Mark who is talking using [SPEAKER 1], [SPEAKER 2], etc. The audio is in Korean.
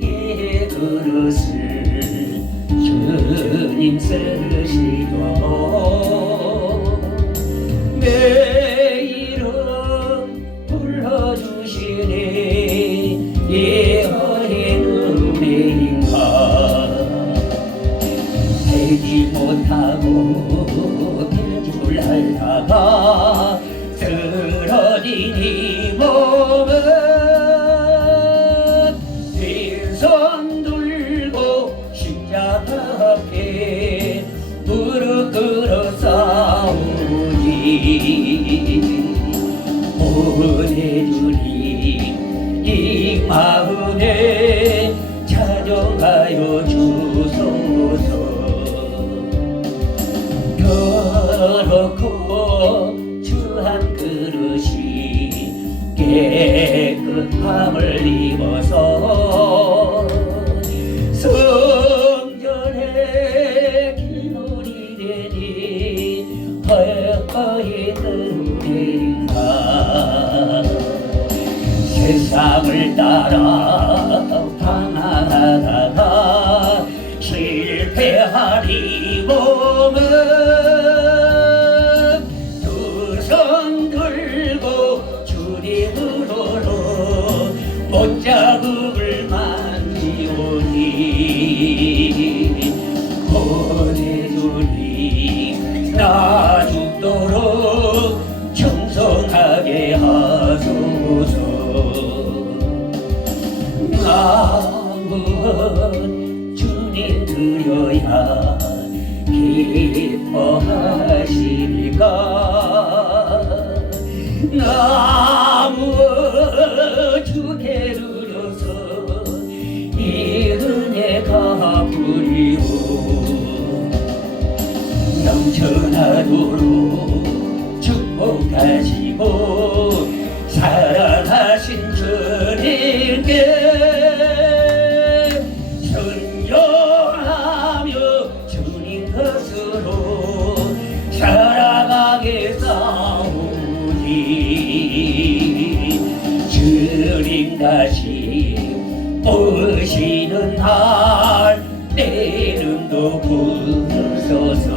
[SPEAKER 1] 이 그릇을 주님 세르시고 내 이름 불러주시니 이 어린 은혜인가 되지 못하고 보내주니 이 마음에 찾아가요 주소서. 결코 주한 그릇이 깨끗함을 허허히 뜨는가 세상을 따라 방황하다가 실패하리 몸은 두손 들고 주님으로 못자국을 만지오니 보내주니 나 주님 드려야 기뻐하시니까? 남은 주께 드려서 이 은혜 갚으리오. 넘쳐나도록 축복하시고 살아가신 주님께 주님 다시 오시는 날 때는 도 부르소서.